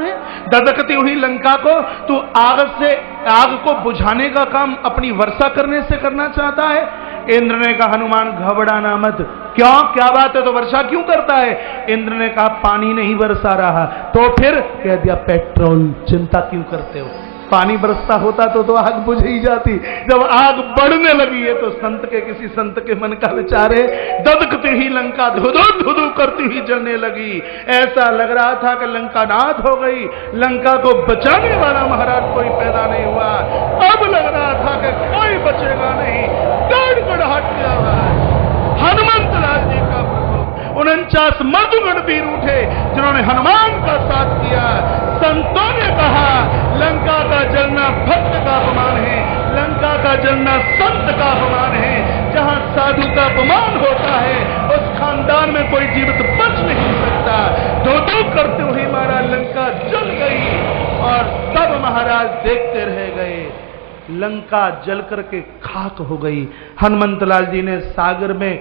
है? ददकती हुई लंका को तू आग को बुझाने का काम अपनी वर्षा करने से करना चाहता है? इंद्र ने कहा हनुमान घबराना मत। क्यों, क्या बात है? तो वर्षा क्यों करता है? इंद्र ने कहा पानी नहीं बरसा रहा। तो फिर कह दिया पेट्रोल। चिंता क्यों करते हो? पानी बरसता होता तो आग बुझ ही जाती। जब आग बढ़ने लगी है तो किसी संत के मन का विचार है, ददकती ही लंका धुधु धुधु करती ही जलने लगी। ऐसा लग रहा था कि लंका नाथ हो गई, लंका को बचाने वाला महाराज कोई पैदा नहीं हुआ। अब लग रहा था कि कोई बचेगा नहीं। गड़गड़ाहट की आवाज, हनुमंत लाल जी का 49 मधुगण वीर उठे जिन्होंने हनुमान का साथ किया। संतों ने कहा लंका का जलना भक्त का अपमान है, लंका का जलना संत का अपमान है। जहां साधु का अपमान होता है उस खानदान में कोई जीवित बच नहीं सकता। दो करते हुए महाराज लंका जल गई और सब महाराज देखते रह गए। लंका जल करके खाक हो गई। हनुमंत लाल जी ने सागर में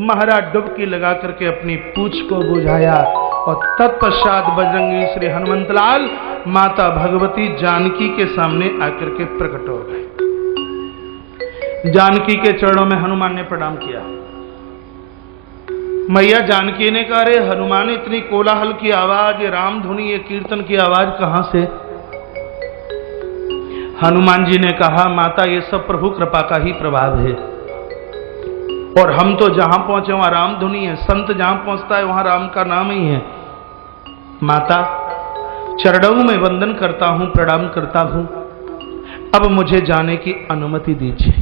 महाराज डुबकी लगा करके अपनी पूंछ को बुझाया और तत्पश्चात बजरंगी श्री हनुमंत लाल माता भगवती जानकी के सामने आकर के प्रकट हो गए। जानकी के चरणों में हनुमान ने प्रणाम किया। मैया जानकी ने कहा अरे हनुमान, इतनी कोलाहल की आवाज, ये राम धुनी, ये कीर्तन की आवाज कहां से? हनुमान जी ने कहा माता ये सब प्रभु कृपा का ही प्रभाव है और हम तो जहां पहुंचे वहां राम धुनी है। संत जहां पहुंचता है वहां राम का नाम ही है। माता चरणों में वंदन करता हूं, प्रणाम करता हूं। अब मुझे जाने की अनुमति दीजिए।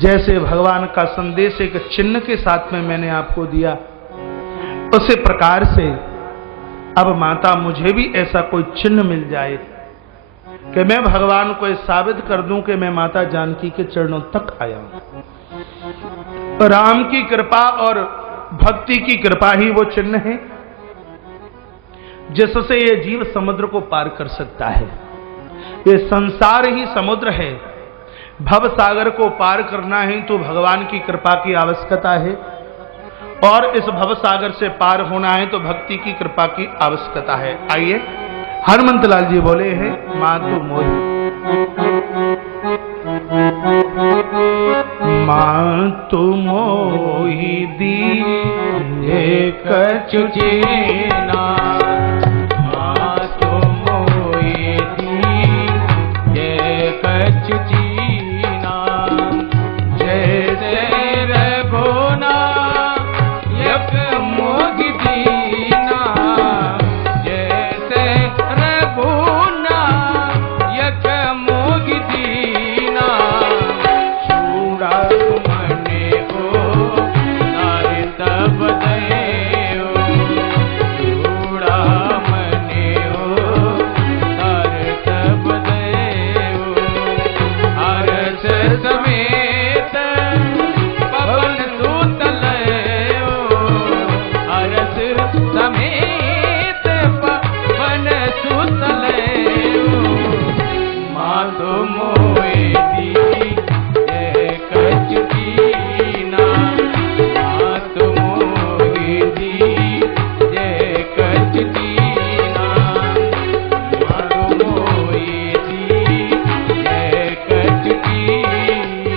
जैसे भगवान का संदेश एक चिन्ह के साथ में मैंने आपको दिया, उसी प्रकार से अब माता मुझे भी ऐसा कोई चिन्ह मिल जाए कि मैं भगवान को साबित कर दूं कि मैं माता जानकी के चरणों तक आया हूं। राम की कृपा और भक्ति की कृपा ही वो चिन्ह है जिससे ये जीव समुद्र को पार कर सकता है। ये संसार ही समुद्र है। भव सागर को पार करना है तो भगवान की कृपा की आवश्यकता है और इस भव सागर से पार होना है तो भक्ति की कृपा की आवश्यकता है। आइए हनुमंत लाल जी बोले हैं मातु मोहि, मातु मोहि दीजे कछु चेना, मातु मोहि दीजे कछु चीना। जैसे रघुना यक मोहि दीना, जैसे रघुना यक मोहि दीना। चूड़ा मने को नारी तब दयो, चूड़ा मने हो नारी तब दयो। अरस समेत पवन दूत लयो, अरस समेत पवन दूत लयो। माधो मोहि दीजे कछु चीना, माधो मोहि दीजे कछु चीना, माधो मोहि दीजे कछु चीना।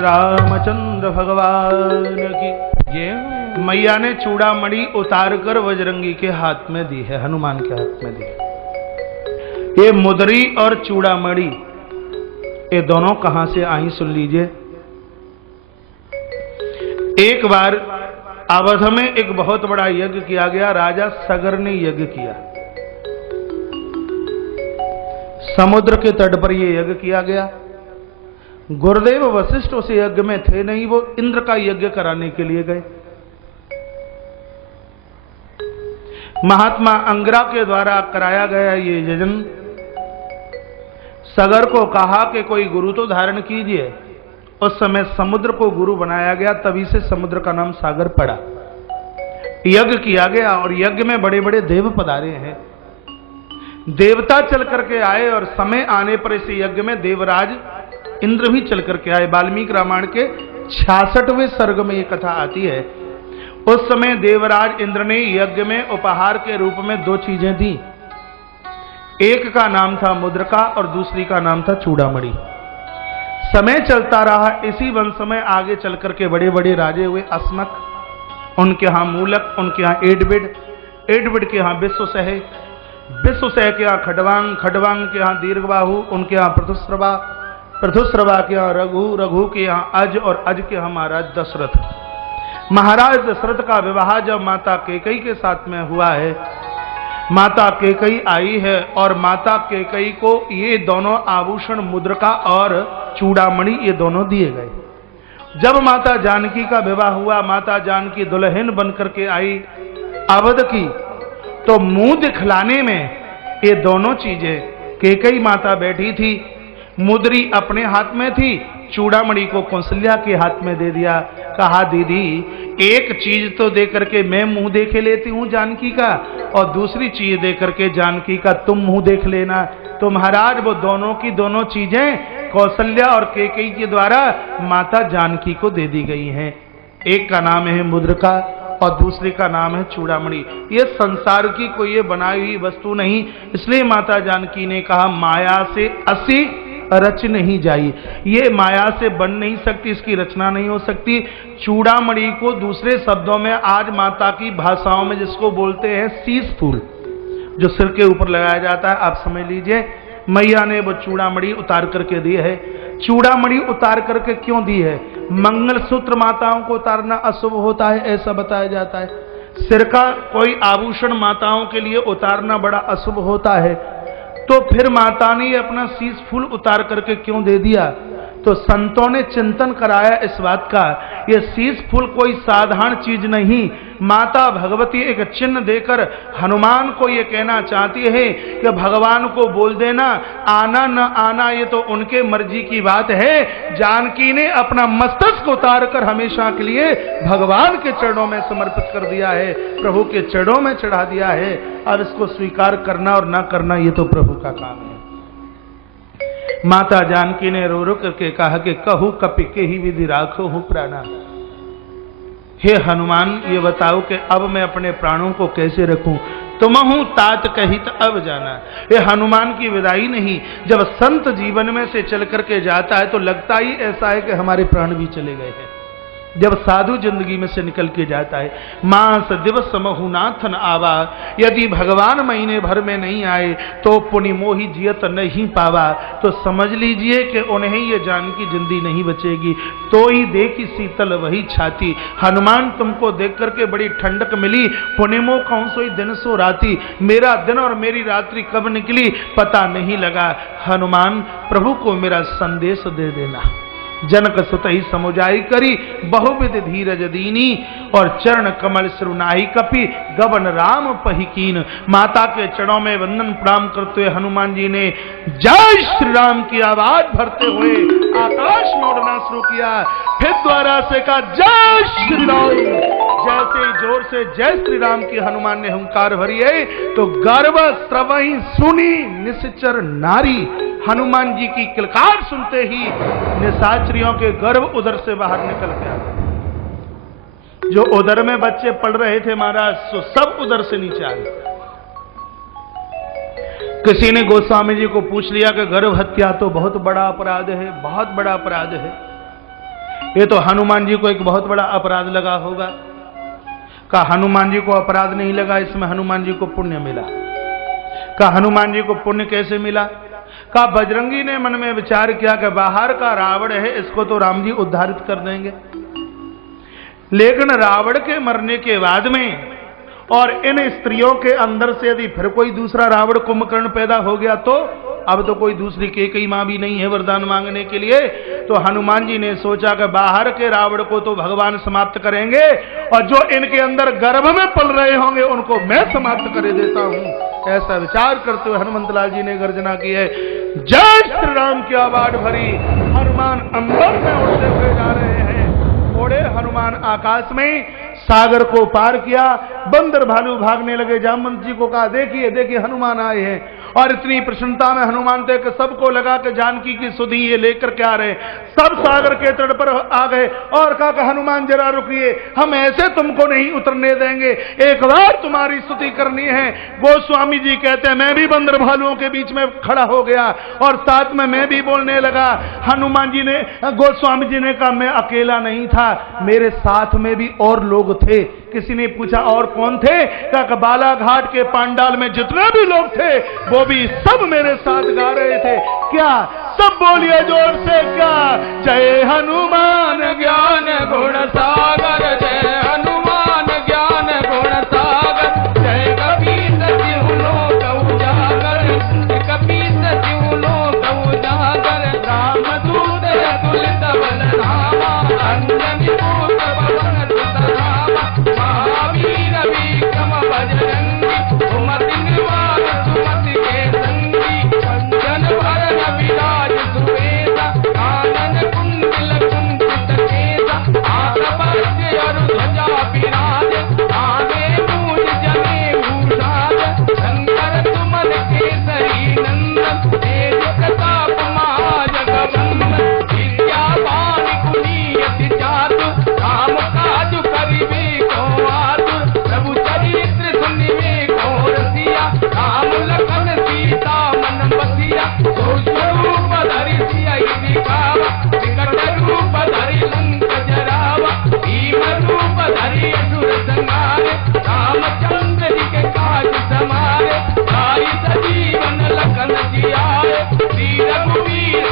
रामचंद्र भगवान की ये मैया ने चूड़ामणि उतार कर बजरंगी के हाथ में दी है, हनुमान के हाथ में दी है। ये मुदरी और चूड़ामणि ये दोनों कहां से आई सुन लीजिए। एक बार अवध में एक बहुत बड़ा यज्ञ किया गया। राजा सगर ने यज्ञ किया। समुद्र के तट पर यह यज्ञ किया गया। गुरुदेव वशिष्ठ उस यज्ञ में थे नहीं, वो इंद्र का यज्ञ कराने के लिए गए। महात्मा अंगरा के द्वारा कराया गया ये यजन। सगर को कहा कि कोई गुरु तो धारण कीजिए। उस समय समुद्र को गुरु बनाया गया, तभी से समुद्र का नाम सागर पड़ा। यज्ञ किया गया और यज्ञ में बड़े बड़े देव पधारे हैं। देवता चल करके आए और समय आने पर इस यज्ञ में देवराज इंद्र भी चल करके आए। वाल्मीकि रामायण के 66वें सर्ग में ये कथा आती है। उस समय देवराज इंद्र ने यज्ञ में उपहार के रूप में 2 चीजें दी। एक का नाम था मुद्रिका और दूसरी का नाम था चूड़ामणि। समय चलता रहा, इसी वंश में आगे चल करके बड़े बड़े राजे हुए। अस्मक, उनके यहां मूलक, उनके यहां एडबिड, एडबिड के यहां विश्वसह, विश्वसह के यहां खडवांग, खडवांग के यहां दीर्घबाहु, उनके यहां पृथुश्रवा, पृथुश्रवा के यहां रघु, रघु के यहां अज और अज के यहां महाराज दशरथ। महाराज दशरथ का विवाह जब माता कैकेयी के साथ में हुआ है, माता कैकेयी आई है और माता कैकेयी को ये दोनों आभूषण मुद्रिका और चूड़ामणि ये दोनों दिए गए। जब माता जानकी का विवाह हुआ, माता जानकी दुल्हन बनकर के आई अवध की, तो मुंह दिखलाने में ये दोनों चीजें, कैकेयी माता बैठी थी, मुद्री अपने हाथ में थी, चूड़ामणि को कौशल्या के हाथ में दे दिया। कहा दीदी एक चीज तो दे करके मैं मुंह देखे लेती हूं जानकी का, और दूसरी चीज दे करके जानकी का तुम मुंह देख लेना। तो महाराज वो दोनों की दोनों चीजें कौशल्या और कैकेयी के द्वारा माता जानकी को दे दी गई हैं। एक का नाम है मुद्रिका और दूसरे का नाम है चूड़ामणि। ये संसार की कोई ये बनाई हुई वस्तु नहीं, इसलिए माता जानकी ने कहा माया से असी रच नहीं जाई, ये माया से बन नहीं सकती, इसकी रचना नहीं हो सकती। चूड़ामणि को दूसरे शब्दों में आज माता की भाषाओं में जिसको बोलते हैं शीश फूल, जो सिर के ऊपर लगाया जाता है, आप समझ लीजिए मैया ने वो चूड़ामणि उतार करके दी है। चूड़ामणि उतार करके क्यों दी है? मंगलसूत्र माताओं को उतारना अशुभ होता है ऐसा बताया जाता है। सिर का कोई आभूषण माताओं के लिए उतारना बड़ा अशुभ होता है, तो फिर माता ने अपना शीश फूल उतार करके क्यों दे दिया? तो संतों ने चिंतन कराया इस बात का, ये शीश फूल कोई साधारण चीज नहीं, माता भगवती एक चिन्ह देकर हनुमान को ये कहना चाहती है कि भगवान को बोल देना, आना न आना ये तो उनके मर्जी की बात है। जानकी ने अपना मस्तक उतार कर हमेशा के लिए भगवान के चरणों में समर्पित कर दिया है, प्रभु के चरणों में चढ़ा दिया है। अब इसको स्वीकार करना और ना करना ये तो प्रभु का काम है। माता जानकी ने रो रो करके कहा कि कहू कपि के ही विधि राखो हूं प्राणा। हे हनुमान ये बताओ कि अब मैं अपने प्राणों को कैसे रखूं? तुमहु तात कहित अब जाना। ये हनुमान की विदाई नहीं, जब संत जीवन में से चल करके जाता है तो लगता ही ऐसा है कि हमारे प्राण भी चले गए हैं। जब साधु जिंदगी में से निकल के जाता है, मास दिवस महुनाथन आवा, यदि भगवान महीने भर में नहीं आए तो पुनि मोहि जियत नहीं पावा। तो समझ लीजिए कि उन्हें ये जानकी जिंदगी नहीं बचेगी। तो ही देखी शीतल वही छाती, हनुमान तुमको देख करके बड़ी ठंडक मिली, पुनि मोह कौन सोई दिन सो राती, मेरा दिन और मेरी रात्रि कब निकली पता नहीं लगा। हनुमान प्रभु को मेरा संदेश दे देना। जनक सुत ही समुझाई करी, बहुविध धीरज दीनी, और चरण कमल सिरुनाई कपि, गबन राम पहिकीन। माता के चरणों में वंदन प्रणाम करते हुए हनुमान जी ने जय श्री राम की आवाज भरते हुए आकाश में उड़ना शुरू किया। फिर द्वारा से कहा जय श्री राम। जैसे जोर से जय श्री राम की हनुमान ने हुंकार भरी है तो गर्भ स्रवही सुनी निश्चर नारी। हनुमान जी की किलकार सुनते ही निशाचरियों के गर्भ उदर से बाहर निकल गया। जो उदर में बच्चे पढ़ रहे थे महाराज, सो सब उदर से नीचे आ गए। किसी ने गोस्वामी जी को पूछ लिया कि गर्भ हत्या तो बहुत बड़ा अपराध है, बहुत बड़ा अपराध है, ये तो हनुमान जी को एक बहुत बड़ा अपराध लगा होगा। कहा हनुमान जी को अपराध नहीं लगा, इसमें हनुमान जी को पुण्य मिला। कहा हनुमान जी को पुण्य कैसे मिला? कहा बजरंगी ने मन में विचार किया कि बाहर का रावण है, इसको तो राम जी उद्धारित कर देंगे, लेकिन रावण के मरने के बाद में और इन स्त्रियों के अंदर से यदि फिर कोई दूसरा रावण कुंभकर्ण पैदा हो गया तो अब तो कोई दूसरी कैकेयी मां भी नहीं है वरदान मांगने के लिए। तो हनुमान जी ने सोचा कि बाहर के रावण को तो भगवान समाप्त करेंगे और जो इनके अंदर गर्भ में पल रहे होंगे उनको मैं समाप्त कर देता हूं। ऐसा विचार करते हुए हनुमंतलाल जी ने गर्जना की है, जय श्री राम की आवाज भरी। हनुमान अंबर में उड़ते हुए जा रहे हैं। ओढ़े हनुमान आकाश में, सागर को पार किया। बंदर भालू भागने लगे। जामवंत जी को कहा, देखिए देखिए हनुमान आए हैं। और इतनी प्रसन्नता में हनुमान थे कि सबको लगा कि जानकी की सुधि ये लेकर के आ रहे। सब सागर के तट पर आ गए और कहा कि हनुमान जरा रुकिए, हम ऐसे तुमको नहीं उतरने देंगे, एक बार तुम्हारी स्तुति करनी है। गोस्वामी जी कहते हैं, मैं भी बंदर भालुओं के बीच में खड़ा हो गया और साथ में मैं भी बोलने लगा। हनुमान जी ने, गोस्वामी जी ने कहा, मैं अकेला नहीं था, मेरे साथ में भी और लोग थे। किसी ने पूछा, और कौन थे? कहा, बालाघाट के पांडाल में जितने भी लोग थे वो भी सब मेरे साथ गा रहे थे। क्या? सब बोलिए जोर से, क्या? जय हनुमान ज्ञान गुण सागर, जय हनुमान ज्ञान गुण सागर, जय कपीस तिहु लोक उजागर, कपीस तिहु लोक उजागर, रामदूत अतुलित बल धामा, अंजनी पुत्र पवन सुत नामा, महावीर विक्रम बजरंगी, सुमति निवार सुमति के संगी, कंचन भरण विराज सुवेसा, कानन कुंडल कुंचित केसा, हाथ वज्र और ध्वजा विराज, आगे मूज जनेऊ साज, शंकर सुमन केसरी नंदन, तेज प्रताप महाजगवंदन, विद्यावान गुणीयति चातुर, राम काज करिबे को आतुर, प्रभु चरित्र सुनिबे को रसिया, राम लखन सीता मन बसिया, सूक्ष्म रूप धरि सियहि दिखावा, विकट रूप धरि लंक जरावा, भीम रूप धरि असुर संहारे, रामचंद्र जी के काज समारे, साई सजीवन लखन जियाए, श्री रघुवीर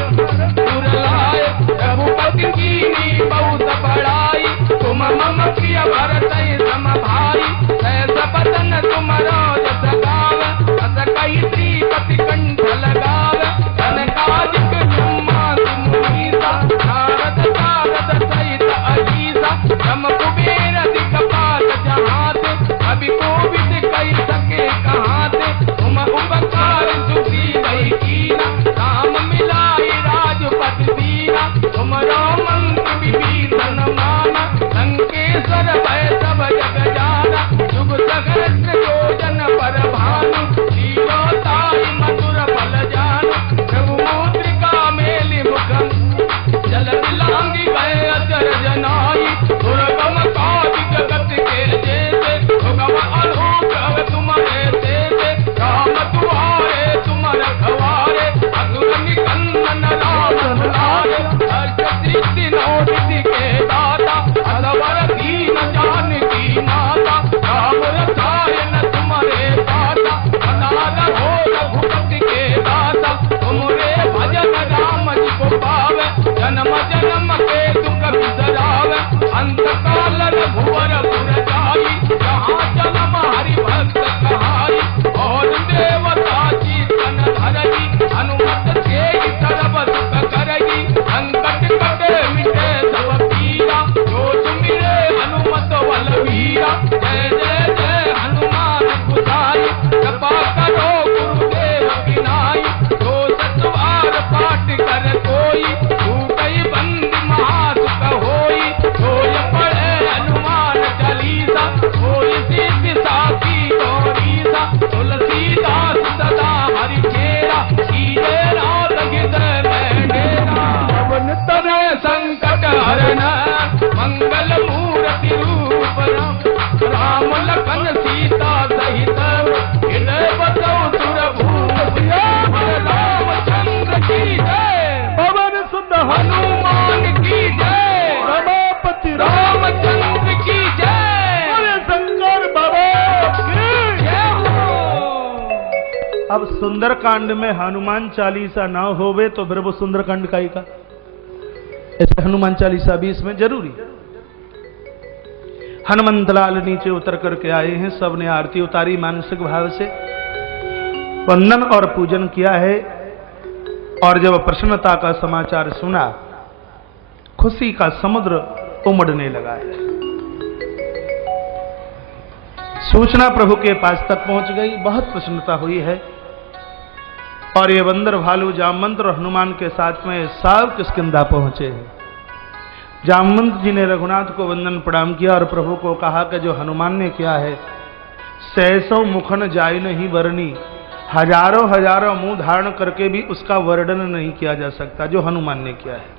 दुर्लाए, रघुपति कीन्ही बहुत बड़ाई, तुम मम प्रिय भरतहि सम भाई, सहस बदन तुमरो जस गावै, अस कहि श्रीपति कंठ लगावै, सनकादिक ब्रह्मादि मुनीसा, नारद सारद सहित अहीसा, ब्रह्म कुबेर दिखपाल जहाते, कवि कोविद कहि सके कहाते, तुम उपकार सुग्रीव कीना, राम मिलाइ राजपद दीना, तुमरो मंत्र विभीषण माना, लंकेश्वर भय सब जग जाना, जुग सहस्र योजन पर भानु, जीवताई मधुर फल जानु, प्रभु मुद्रिका मेलि मुखम, जल दिलांगी गए अचर जनाई, दुर्गम काज जगत के जेते, सुगम अनुग्रह तुम्हारे तेते, राम दुआरे तुम रखवारे, असुर निकंदन राम दुलारे, हर्ष सिद्धि नौ निधि के दाता, असवर दीन जानकी माता, राम रसायन तुम्हारे दाता, सदा रहो रघुपति के दाता, तुमरे भजन राम जी को पावे, जन्म जन्म के दुख बिसरावे, अंत काल रघुवर पुर जाई, जहाँ जन्म हरि भक्त कहाई, और देवता चीतन धरई, हनुमत से सर्व सुख करई, संकट कटे मिटे सब पीरा, जो सुमिरे हनुमत बलवीरा, जय जय जय हनुमान गोसाई, कृपा करो गुरुदेव की नाई, जो सतवार पाठ कर कोई, छूटई बंदी महासुख होई, सोय पढ़े हनुमान चालीसा, सोई सिद्धि साखी गौरीसा, तुलसीदास सदा हरि चेरा, कीजे रात हृदय में डेरा, पवन तनय संकट हरन, मंगल मूर्ति रूप राम लखन सीता सहित, हृदय बसौ सुर भूप, रामचंद्र की जय, पवन सुत हनुमान की जय, रमापति रामचंद्र की जय, बोले शंकर बाबा की जय हो। अब सुंदरकांड में हनुमान चालीसा ना होवे तो फिर वो सुंदरकांड का ही का, ऐसे हनुमान चालीसा भी इसमें जरूरी। हनुमंत लाल नीचे उतर करके आए हैं, सबने आरती उतारी, मानसिक भाव से वंदन और पूजन किया है। और जब प्रसन्नता का समाचार सुना, खुशी का समुद्र उमड़ने लगा है। सूचना प्रभु के पास तक पहुंच गई, बहुत प्रसन्नता हुई है। और ये बंदर भालू जामवंत और हनुमान के साथ में सब किष्किंधा पहुंचे हैं। जामवंत जी ने रघुनाथ को वंदन प्रणाम किया और प्रभु को कहा कि जो हनुमान ने किया है, सहसों मुखन जाय नहीं वर्णी, हजारों हजारों मुंह धारण करके भी उसका वर्णन नहीं किया जा सकता जो हनुमान ने किया है।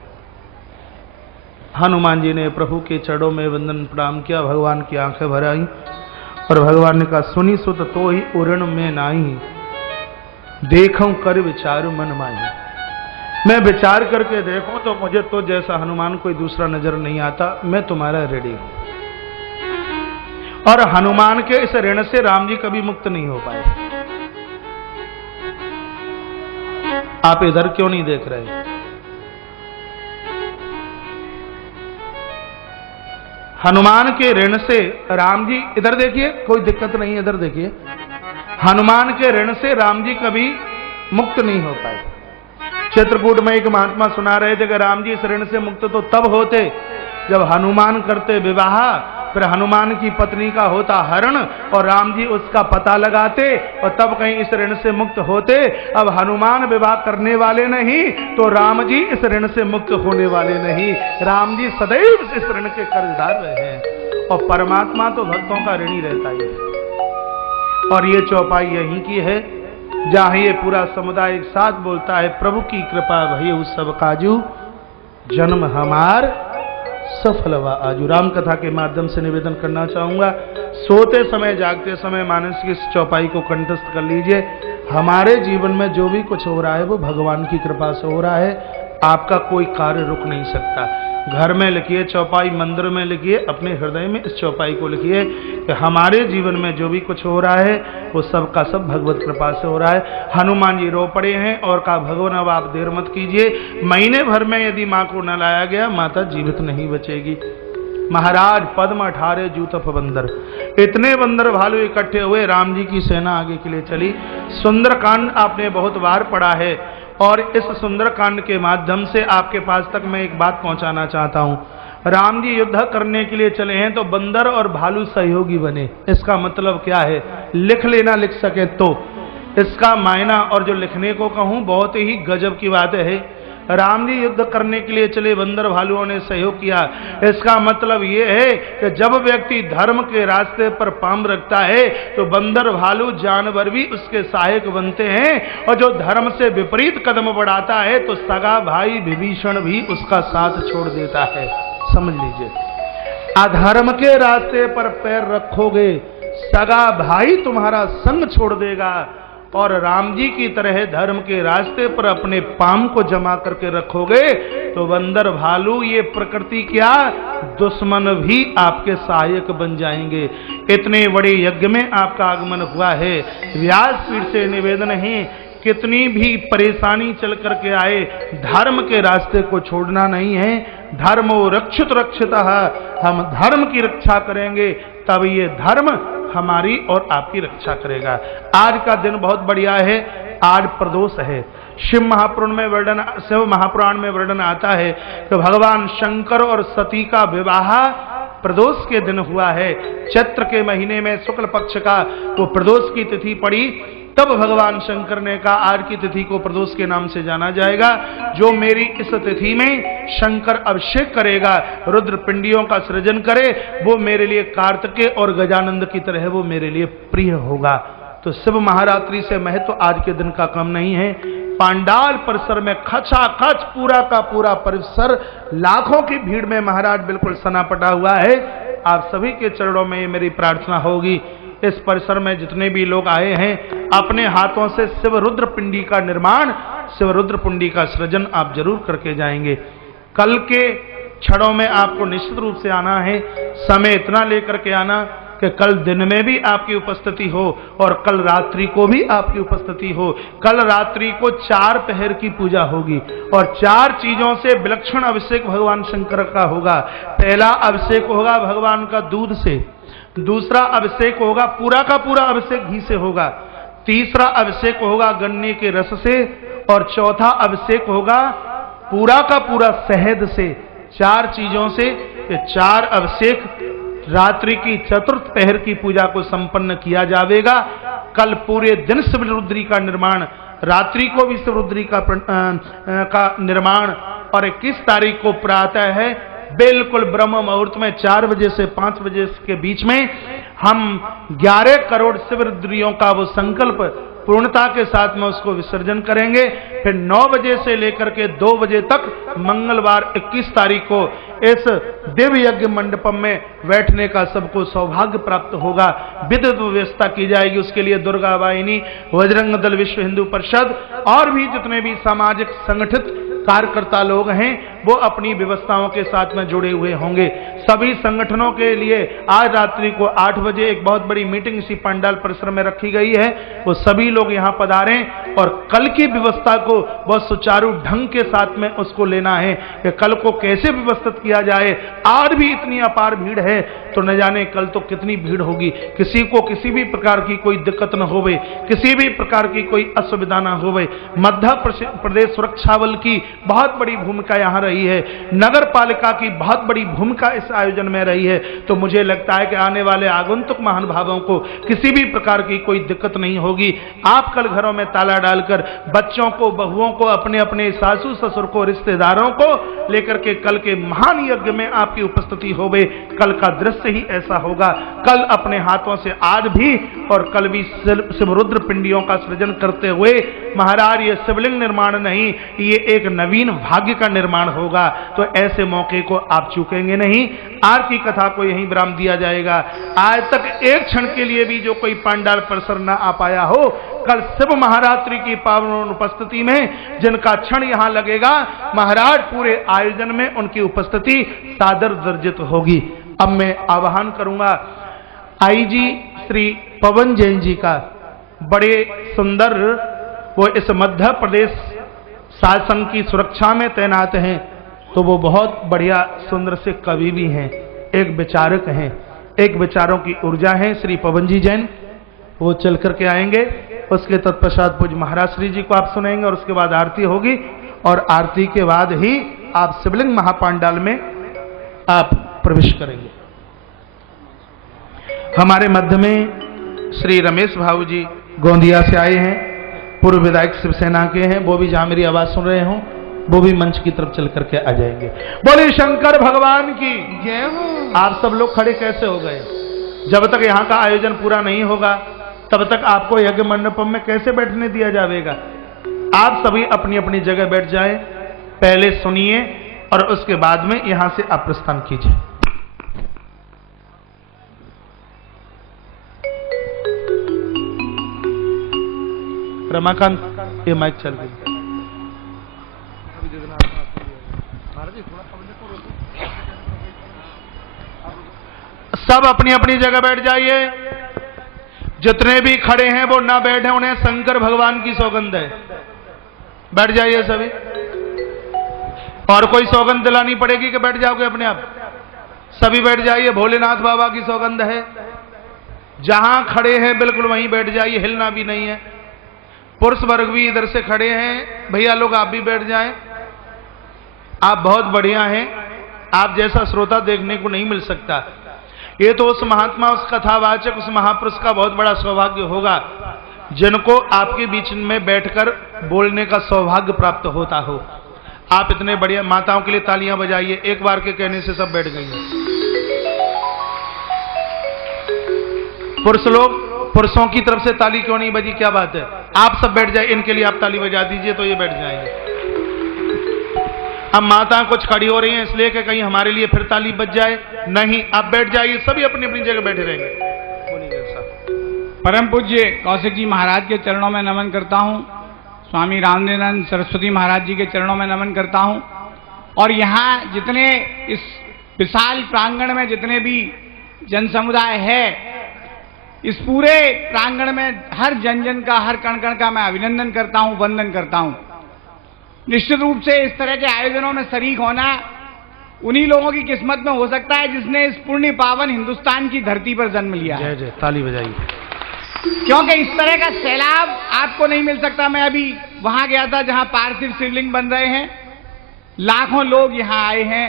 हनुमान जी ने प्रभु के चरणों में वंदन प्रणाम किया, भगवान की आंखें भर आई और भगवान ने कहा, सुनी सुत तो ही उरण में नाही, देखूं कर विचारू मन माही। मैं विचार करके देखूं तो मुझे तो जैसा हनुमान कोई दूसरा नजर नहीं आता। मैं तुम्हारा ऋणी हूं। और हनुमान के इस ऋण से राम जी कभी मुक्त नहीं हो पाए। आप इधर क्यों नहीं देख रहे? हनुमान के ऋण से राम जी, इधर देखिए, कोई दिक्कत नहीं, इधर देखिए, हनुमान के ऋण से राम जी कभी मुक्त नहीं हो पाए। चित्रकूट में एक महात्मा सुना रहे थे कि राम जी इस ऋण से मुक्त तो तब होते जब हनुमान करते विवाह, फिर हनुमान की पत्नी का होता हरण और राम जी उसका पता लगाते और तब कहीं इस ऋण से मुक्त होते। अब हनुमान विवाह करने वाले नहीं तो राम जी इस ऋण से मुक्त होने वाले नहीं। राम जी सदैव इस ऋण के कर्जदार रहे हैं और परमात्मा तो भक्तों का ऋणी रहता ही है। और ये चौपाई यहीं की है जहां ये पूरा समुदाय एक साथ बोलता है, प्रभु की कृपा भई उस सब काजू, जन्म हमार सफल हुआ आजू। राम कथा के माध्यम से निवेदन करना चाहूंगा, सोते समय जागते समय मानस की इस चौपाई को कंठस्थ कर लीजिए। हमारे जीवन में जो भी कुछ हो रहा है वो भगवान की कृपा से हो रहा है। आपका कोई कार्य रुक नहीं सकता। घर में लिखिए चौपाई, मंदिर में लिखिए, अपने हृदय में इस चौपाई को लिखिए कि हमारे जीवन में जो भी कुछ हो रहा है वो सब का सब भगवत कृपा से हो रहा है। हनुमान जी रो पड़े हैं और कहा, भगवान अब आप देर मत कीजिए, महीने भर में यदि माँ को न लाया गया माता जीवित नहीं बचेगी। महाराज पद्म 18 जूतफ बंदर, इतने बंदर भालू इकट्ठे हुए, राम जी की सेना आगे के लिए चली। सुंदरकांड आपने बहुत बार पढ़ा है और इस सुंदरकांड के माध्यम से आपके पास तक मैं एक बात पहुंचाना चाहता हूं। राम जी युद्ध करने के लिए चले हैं तो बंदर और भालू सहयोगी बने। इसका मतलब क्या है? लिख लेना, लिख सके तो। इसका मायना, और जो लिखने को कहूं बहुत ही गजब की बात है, राम जी युद्ध करने के लिए चले, बंदर भालुओं ने सहयोग किया। इसका मतलब यह है कि जब व्यक्ति धर्म के रास्ते पर पांव रखता है तो बंदर भालू जानवर भी उसके सहायक बनते हैं, और जो धर्म से विपरीत कदम बढ़ाता है तो सगा भाई विभीषण भी उसका साथ छोड़ देता है। समझ लीजिए, अधर्म के रास्ते पर पैर रखोगे सगा भाई तुम्हारा संग छोड़ देगा, और राम जी की तरह धर्म के रास्ते पर अपने पाम को जमा करके रखोगे तो बंदर भालू, ये प्रकृति क्या, दुश्मन भी आपके सहायक बन जाएंगे। इतने बड़े यज्ञ में आपका आगमन हुआ है। व्यासपीठ से निवेदन है, कितनी भी परेशानी चल करके आए, धर्म के रास्ते को छोड़ना नहीं है। धर्मो रक्षित रक्षितः, हम धर्म की रक्षा करेंगे तब ये धर्म हमारी और आपकी रक्षा करेगा। आज का दिन बहुत बढ़िया है। आज प्रदोष है। शिव महापुराण में वर्णन आता है कि भगवान शंकर और सती का विवाह प्रदोष के दिन हुआ है। चैत्र के महीने में शुक्ल पक्ष का वो प्रदोष की तिथि पड़ी। तब भगवान शंकर ने कहा, आज की तिथि को प्रदोष के नाम से जाना जाएगा। जो मेरी इस तिथि में शंकर अभिषेक करेगा, रुद्र पिंडियों का सृजन करे, वो मेरे लिए कार्तिकेय और गजानंद की तरह वो मेरे लिए प्रिय होगा। तो शिव महारात्रि से महत्व आज के दिन का कम नहीं है। पांडाल परिसर में खचाखच पूरा का पूरा परिसर लाखों की भीड़ में महाराज बिल्कुल सना पटा हुआ है। आप सभी के चरणों में मेरी प्रार्थना होगी, इस परिसर में जितने भी लोग आए हैं अपने हाथों से शिव रुद्र पिंडी का निर्माण, शिव रुद्र पिंडी का सृजन आप जरूर करके जाएंगे। कल के क्षणों में आपको निश्चित रूप से आना है। समय इतना लेकर के आना कि कल दिन में भी आपकी उपस्थिति हो और कल रात्रि को भी आपकी उपस्थिति हो। कल रात्रि को 4 पहर की पूजा होगी और 4 चीजों से विलक्षण अभिषेक भगवान शंकर का होगा। पहला अभिषेक होगा भगवान का दूध से, दूसरा अभिषेक होगा पूरा का पूरा अभिषेक घी से होगा, तीसरा अभिषेक होगा गन्ने के रस से, और चौथा अभिषेक होगा पूरा का पूरा शहद से। 4 चीजों से ये 4 अभिषेक रात्रि की चतुर्थ पहर की पूजा को संपन्न किया जाएगा। कल पूरे दिन शिवरुद्री का निर्माण, रात्रि को भी शिवरुद्री का निर्माण, और 21 तारीख को प्रातः है बिल्कुल ब्रह्म मुहूर्त में 4 बजे से 5 बजे के बीच में हम 11 करोड़ शिव रुद्रियों का वो संकल्प पूर्णता के साथ में उसको विसर्जन करेंगे। फिर 9 बजे से लेकर के 2 बजे तक मंगलवार 21 तारीख को इस दिव्य यज्ञ मंडपम में बैठने का सबको सौभाग्य प्राप्त होगा। विद्युत व्यवस्था की जाएगी, उसके लिए दुर्गा वाहिनी, बजरंग दल, विश्व हिंदू परिषद और भी जितने भी सामाजिक संगठित कार्यकर्ता लोग हैं वो अपनी व्यवस्थाओं के साथ में जुड़े हुए होंगे। सभी संगठनों के लिए आज रात्रि को 8 बजे एक बहुत बड़ी मीटिंग इसी पंडाल परिसर में रखी गई है। वो सभी लोग यहां पधारें और कल की व्यवस्था को बहुत सुचारू ढंग के साथ में उसको लेना है कि कल को कैसे व्यवस्थित किया जाए। आज भी इतनी अपार भीड़ है तो न जाने कल तो कितनी भीड़ होगी। किसी को किसी भी प्रकार की कोई दिक्कत न होवे, किसी भी प्रकार की कोई असुविधा न होवे। मध्य प्रदेश सुरक्षा बल की बहुत बड़ी भूमिका यहां रही है, नगर पालिका की बहुत बड़ी भूमिका इस आयोजन में रही है। तो मुझे लगता है कि आने वाले आगंतुक महानुभावों को किसी भी प्रकार की कोई दिक्कत नहीं होगी। आप कल घरों में ताला डालकर बच्चों को, बहुओं को, अपने अपने सासू ससुर को, रिश्तेदारों को लेकर के कल के महान यज्ञ में आपकी उपस्थिति होवे। कल का दृश्य ही ऐसा होगा। कल अपने हाथों से आज भी और कल भी शिवरुद्र पिंडियों का सृजन करते हुए महाराज ये शिवलिंग निर्माण नहीं, ये एक नवीन भाग्य का निर्माण होगा। तो ऐसे मौके को आप चूकेंगे नहीं। आज की कथा को यहीं विराम दिया जाएगा। आज तक एक क्षण के लिए भी जो कोई पंडाल परिसर न आ पाया हो, कल शिव महारात्रि की पावन उपस्थिति में जिनका क्षण यहां लगेगा, महाराज पूरे आयोजन में उनकी उपस्थिति सादर दर्जित होगी। अब मैं आह्वान करूंगा आईजी श्री पवन जैन जी का। बड़े सुंदर वो इस मध्य प्रदेश शासन की सुरक्षा में तैनात हैं, तो वो बहुत बढ़िया सुंदर से कवि भी हैं, एक विचारक हैं, एक विचारों की ऊर्जा है। श्री पवन जी जैन वो चल करके आएंगे। उसके तत्पश्चात पूज्य महाराज श्री जी को आप सुनेंगे और उसके बाद आरती होगी और आरती के बाद ही आप शिवलिंग महापांडाल में आप प्रवेश करेंगे। हमारे मध्य में श्री रमेश भाऊ जी गोंदिया से आए हैं, पूर्व विधायक शिवसेना के हैं। वो भी जहां मेरी आवाज सुन रहे हो वो भी मंच की तरफ चल करके आ जाएंगे। बोले शंकर भगवान की जय हो। आप सब लोग खड़े कैसे हो गए? जब तक यहां का आयोजन पूरा नहीं होगा तब तक आपको यज्ञ मंडपम में कैसे बैठने दिया जाएगा? आप सभी अपनी अपनी जगह बैठ जाएं, पहले सुनिए और उसके बाद में यहां से आप प्रस्थान कीजिए। रमाकांत ये माइक चल गई। सब अपनी अपनी जगह बैठ जाइए। जितने भी खड़े हैं वो ना बैठे, उन्हें शंकर भगवान की सौगंध है। बैठ जाइए सभी, और कोई सौगंध दिलानी पड़ेगी कि बैठ जाओगे अपने आप? सभी बैठ जाइए, भोलेनाथ बाबा की सौगंध है। जहां खड़े हैं बिल्कुल वहीं बैठ जाइए, हिलना भी नहीं है। पुरुष वर्ग भी इधर से खड़े हैं, भैया लोग आप भी बैठ जाएं। आप बहुत बढ़िया हैं, आप जैसा श्रोता देखने को नहीं मिल सकता। ये तो उस महात्मा, उस कथावाचक, उस महापुरुष का बहुत बड़ा सौभाग्य होगा जिनको आपके बीच में बैठकर बोलने का सौभाग्य प्राप्त होता हो। आप इतने बढ़िया, माताओं के लिए तालियां बजाइए, एक बार के कहने से सब बैठ गई हैं। पुरुष लोग, पुरुषों की तरफ से ताली क्यों नहीं बजी? क्या बात है? आप सब बैठ जाए, इनके लिए आप ताली बजा दीजिए तो ये बैठ जाएंगे। अब माता कुछ खड़ी हो रही हैं इसलिए कि कहीं हमारे लिए फिर ताली बज जाए, नहीं, आप बैठ जाइए, सभी अपनी अपनी जगह बैठे रहेंगे। परम पूज्य कौशिक जी महाराज के चरणों में नमन करता हूं, स्वामी रामदेवानंद सरस्वती महाराज जी के चरणों में नमन करता हूं, और यहाँ जितने इस विशाल प्रांगण में जितने भी जन समुदाय है, इस पूरे प्रांगण में हर जन जन का, हर कण कण का मैं अभिनंदन करता हूं, वंदन करता हूं। निश्चित रूप से इस तरह के आयोजनों में शरीक होना उन्हीं लोगों की किस्मत में हो सकता है जिसने इस पुण्य पावन हिंदुस्तान की धरती पर जन्म लिया। जय जय, ताली बजाइए। क्योंकि इस तरह का सैलाब आपको नहीं मिल सकता। मैं अभी वहां गया था जहां पार्थिव शिवलिंग बन रहे हैं, लाखों लोग यहां आए हैं,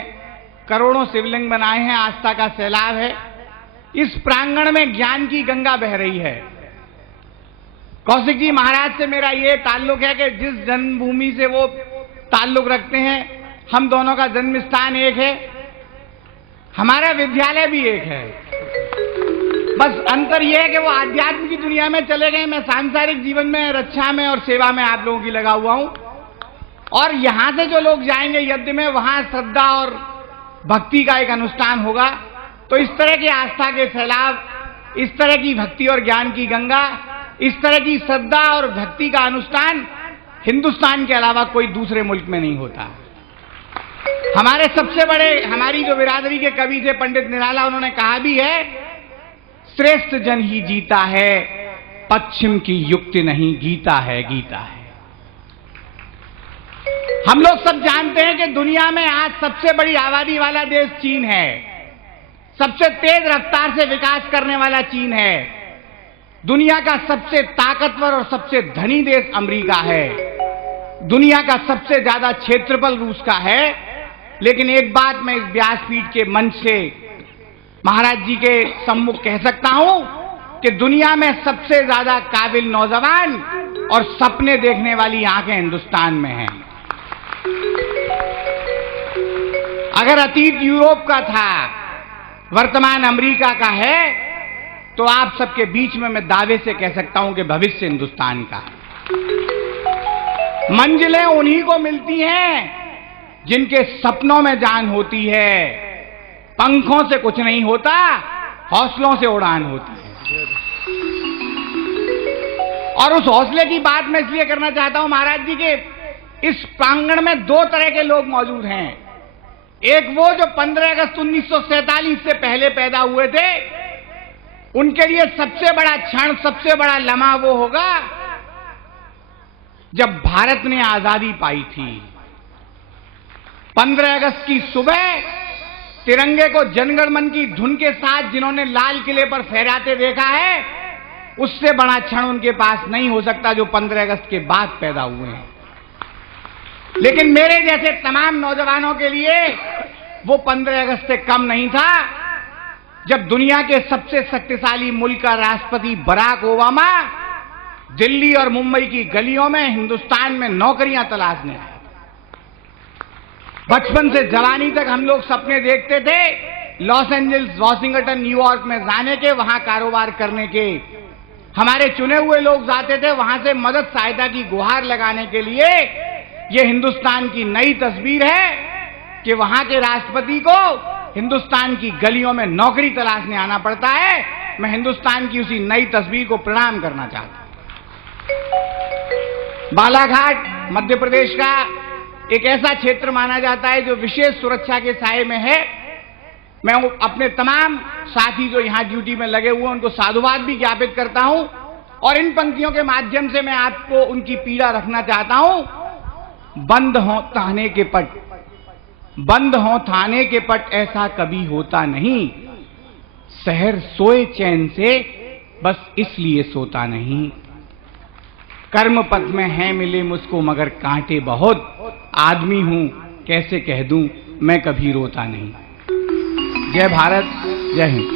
करोड़ों शिवलिंग बनाए हैं, आस्था का सैलाब है। इस प्रांगण में ज्ञान की गंगा बह रही है। कौशिक जी महाराज से मेरा ये ताल्लुक है कि जिस जन्मभूमि से वो ताल्लुक रखते हैं, हम दोनों का जन्म स्थान एक है। हमारा विद्यालय भी एक है। बस अंतर यह है कि वो आध्यात्म की दुनिया में चले गए, मैं सांसारिक जीवन में, रक्षा में और सेवा में आप लोगों की लगा हुआ हूं। और यहां से जो लोग जाएंगे यज्ञ में, वहां श्रद्धा और भक्ति का एक अनुष्ठान होगा। तो इस तरह की आस्था के सैलाब, इस तरह की भक्ति और ज्ञान की गंगा, इस तरह की श्रद्धा और भक्ति का अनुष्ठान हिंदुस्तान के अलावा कोई दूसरे मुल्क में नहीं होता। हमारे सबसे बड़े, हमारी जो बिरादरी के कवि थे पंडित निराला, उन्होंने कहा भी है, श्रेष्ठ जन ही जीता है, पश्चिम की युक्ति नहीं, गीता है, गीता है। हम लोग सब जानते हैं कि दुनिया में आज सबसे बड़ी आबादी वाला देश चीन है, सबसे तेज रफ्तार से विकास करने वाला चीन है, दुनिया का सबसे ताकतवर और सबसे धनी देश अमेरिका है, दुनिया का सबसे ज्यादा क्षेत्रफल रूस का है। लेकिन एक बात मैं इस व्यासपीठ के मंच से महाराज जी के सम्मुख कह सकता हूं कि दुनिया में सबसे ज्यादा काबिल नौजवान और सपने देखने वाली आंखें हिंदुस्तान में हैं। अगर अतीत यूरोप का था, वर्तमान अमेरिका का है, तो आप सबके बीच में मैं दावे से कह सकता हूं कि भविष्य हिंदुस्तान का है। मंजिलें उन्हीं को मिलती हैं जिनके सपनों में जान होती है। पंखों से कुछ नहीं होता, हौसलों से उड़ान होती है। और उस हौसले की बात मैं इसलिए करना चाहता हूं महाराज जी के इस प्रांगण में दो तरह के लोग मौजूद हैं। एक वो जो 15 अगस्त 1947 से पहले पैदा हुए थे, उनके लिए सबसे बड़ा क्षण, सबसे बड़ा लम्हा वो होगा जब भारत ने आजादी पाई थी। 15 अगस्त की सुबह तिरंगे को जनगण मन की धुन के साथ जिन्होंने लाल किले पर फहराते देखा है, उससे बड़ा क्षण उनके पास नहीं हो सकता जो 15 अगस्त के बाद पैदा हुए हैं। लेकिन मेरे जैसे तमाम नौजवानों के लिए वो 15 अगस्त से कम नहीं था जब दुनिया के सबसे शक्तिशाली मुल्क का राष्ट्रपति बराक ओबामा दिल्ली और मुंबई की गलियों में हिंदुस्तान में नौकरियां तलाशने आए। बचपन से जवानी तक हम लोग सपने देखते थे लॉस एंजल्स, वॉशिंगटन, न्यूयॉर्क में जाने के, वहां कारोबार करने के। हमारे चुने हुए लोग जाते थे वहां से मदद सहायता की गुहार लगाने के लिए। यह हिंदुस्तान की नई तस्वीर है कि वहां के राष्ट्रपति को हिंदुस्तान की गलियों में नौकरी तलाशने आना पड़ता है। मैं हिंदुस्तान की उसी नई तस्वीर को प्रणाम करना चाहता हूं। बालाघाट मध्य प्रदेश का एक ऐसा क्षेत्र माना जाता है जो विशेष सुरक्षा के साए में है। मैं अपने तमाम साथी जो यहां ड्यूटी में लगे हुए हैं उनको साधुवाद भी ज्ञापित करता हूं और इन पंक्तियों के माध्यम से मैं आपको उनकी पीड़ा रखना चाहता हूं। बंद हो थाने के पट, बंद हो थाने के पट, ऐसा कभी होता नहीं। शहर सोए चैन से, बस इसलिए सोता नहीं। कर्म पथ में है मिले मुझको मगर कांटे बहुत, आदमी हूं कैसे कह दूं मैं कभी रोता नहीं। जय भारत, जय हिंद।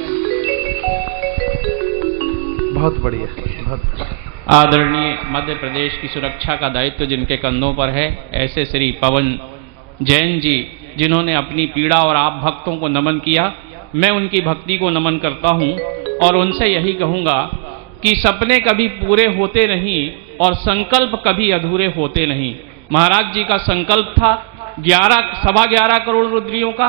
बहुत बढ़िया, बहुत बढ़िया। आदरणीय मध्य प्रदेश की सुरक्षा का दायित्व जिनके कंधों पर है, ऐसे श्री पवन जैन जी जिन्होंने अपनी पीड़ा और आप भक्तों को नमन किया, मैं उनकी भक्ति को नमन करता हूं और उनसे यही कहूंगा कि सपने कभी पूरे होते नहीं और संकल्प कभी अधूरे होते नहीं। महाराज जी का संकल्प था 11.25 करोड़ रुद्रियों का,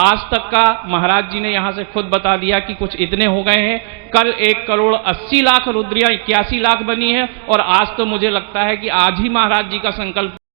आज तक का महाराज जी ने यहां से खुद बता दिया कि कुछ इतने हो गए हैं। कल 1,80,00,000 रुद्रियां 81 लाख बनी है और आज तो मुझे लगता है कि आज ही महाराज जी का संकल्प